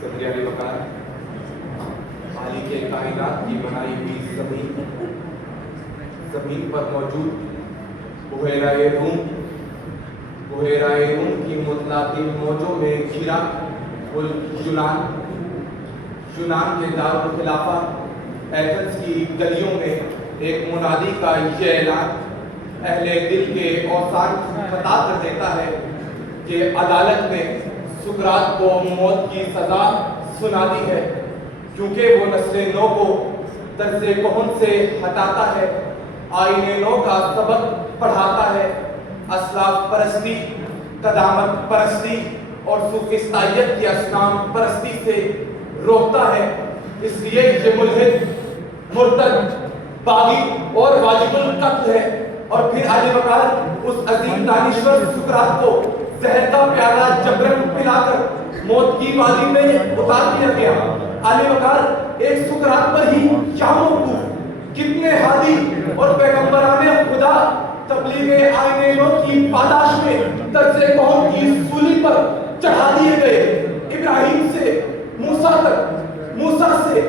صدر علی وقار، خالق کے کائنات کی بنائی ہوئی زمین پر موجود بحیرہ روم کی متلاطم موجوں میں گھرا یونان کے دارالخلافہ ایتھنز کی گلیوں میں ایک منادی کا یہ اعلان اہل دل کے اوسان خطا کر دیتا ہے کہ عدالت نے سقراط کو موت کی سزا سنا دی ہے، کیونکہ وہ نسل نو کو طرز کہن سے ہٹاتا ہے، آئین نو کا سبق پڑھاتا ہے، اسلاف پرستی، قدامت پرستی اور سوفسطائیت کی اصنام پرستی سے روکتا ہے۔ اس لیے یہ ملحد، مرتد، باغی اور واجب القتل ہے۔ اور پھر علی وقار اس عظیم دانشور سقراط کو زہر کا پیالہ جبرن پلا کر موت کی وادی میں اتار دیا گیا۔ علی وقار ایک سقراط پر ہی کیا موقوف، کتنے ہادی اور پیغمبران خدا تبلیغ آئین نو کی پاداش میں طرز کہن کی سولی پر چڑھا دیے گئے۔ ابراہیم سے موسیٰ تک، موسیٰ سے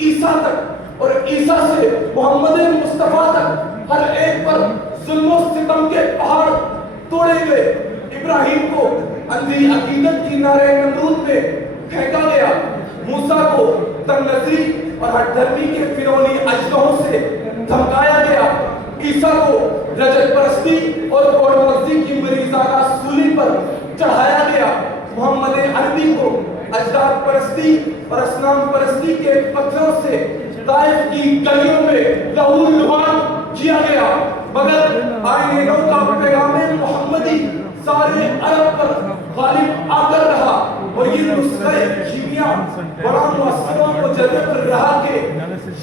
عیسیٰ تک اور عیسیٰ سے محمد مصطفیٰ تک ہر ایک پر ظلم و ستم کے پہاڑ توڑے گئے۔ ابراہیم کو اندھی عقیدت کی نارے نمرود میں پھینکا گیا، موسیٰ کو تنگ نظری اور ہٹ دھرمی کے فرعونی اجدہوں سے دھمکایا گیا، عیسیٰ کو رجت پرستی اور کوڑ مغزی کی مریضانہ سولی پر چڑھایا گیا، محمد عربی کو اجداد پرستی اور اصنام پرستی کے پتھروں سے طائف کی گلیوں میں لہو لہان کیا گیا، مگر آئین نو کا پیغام محمدی سارے عرب پر غالب آ کر رہا، اور یہ نسخہ کیمیا بڑا مؤثر و مجرب رہا کہ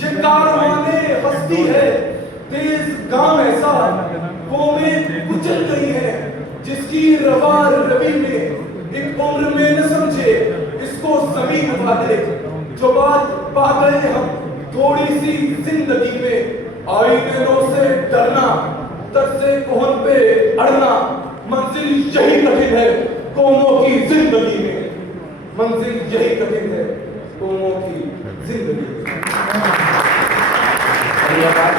یہ کاروان ہستی ہے، تیز گام ایسا قومیں کچل گئی ہیں، جس کی روا روی میں ایک عمر میں نہ سمجھے اس کو زمین اٹھا دے۔ جو بات پا گئے ہم تھوڑی سی زندگی میں، آئین نو سے ڈرنا، طرز کہن پہ اڑنا، منزل یہی کٹھن ہے قوموں کی زندگی میں، منزل یہی کٹھن ہے قوموں کی زندگی میں۔ یہ بات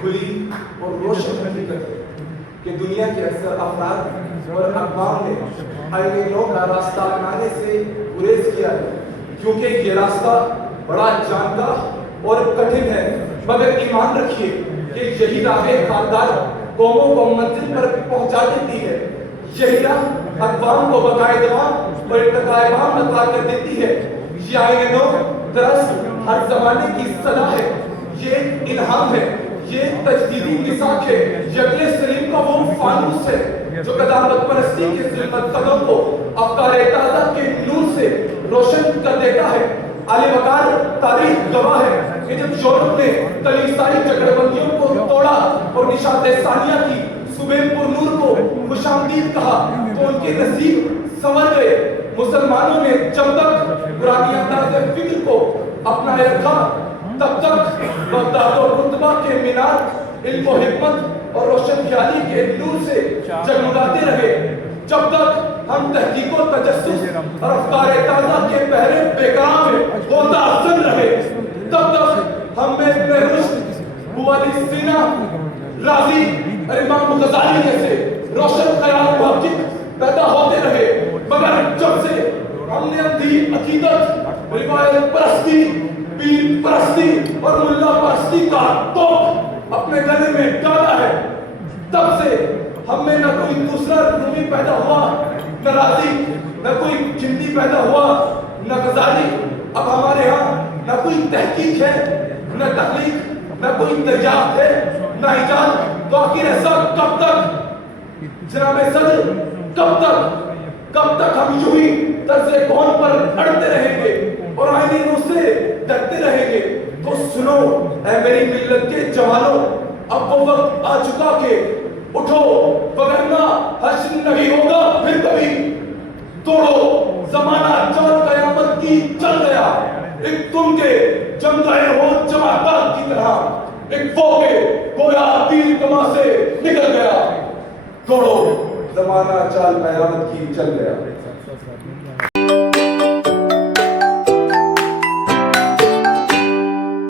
کھلی اور روشن حقیقت ہے کہ دنیا کے اکثر افراد اور اقوام نے آئین نو کا راستہ اپنانے سے گریز کیا ہے، کیونکہ یہ راستہ بڑا جانگہ اور کٹھن ہے، مگر ایمان رکھیے کہ یہی راہ خاردار قوموں کو منزل پر پہنچا دیتی ہے، یہی راہ اقوام کو بقائے دوام اور ارتقائے بام عطا کر دیتی ہے۔ یہ آئین نو دراصل ہر زمانے کی صدا ہے، یہ الہام ہے، یہ تجدیدی مساق ہے، یقین سلیم کا وہ فانوس ہے جو قدامت پرستی کے ظلمت قدم کو افکار تازہ کے نور سے روشن کر دیتا ہے۔ علی وقار تاریخ گواہ ہے کہ جب یورپ نے کلیسائی جگڑ بندیوں کو توڑا اور نشاط ثانیہ کی صبح پر نور کو خوش آمدید کہا تو ان کے نصیب سنور گئے۔ مسلمانوں نے جب تک قرآنی انداز فکر کو اپنائے رکھا، تب تک بغداد و قطبہ کے مینار علم و حکمت اور روشن خیالی کے نور سے جگمگاتے رہے۔ جب تک ہم تحقیق و تجسس اور افکار تازہ کے پہرے بیکرام میں ہوتا افزن رہے، تب تک ہم میں ابن رشد، ابو علی سینا، رازی اور امام غزالی جیسے روشن خیال محقق پیدا ہوتے رہے، مگر جب سے ہم نے اندھی عقیدت، روایت پرستی، پیر پرستی اور ملا پرستی کا توپ اپنے گلے میں ڈالا ہے، تب سے ہم میں نہ کوئی دوسرا رومی پیدا ہوا، نہ رازی، نہ کوئی جندی پیدا ہوا، نہ غزالی۔ اب ہمارے ہاں نہ کوئی تحقیق ہے، نہ تخلیق، نہ کوئی دریافت ہے، نہ ایجاد۔ تو آخر ایسا کب تک جناب صدر، کب تک ہم یوں ہی طرز کون پر اڑتے رہیں گے اور آئین نو سے ڈرتے رہیں گے؟ تو سنو اے میری ملت کے جوانوں، اب وہ وقت آ چکا کہ اٹھو، وگرنہ حشر نہیں ہوگا پھر کبھی۔ توڑو زمانہ چاند قیامت کی چل گیا، ایک تم کے جم گئے ہو جماعت کی طرح، ایک فوقے گویا تیر کما سے نکل گیا، توڑو زمانہ چال پیرامت کی چل گیا۔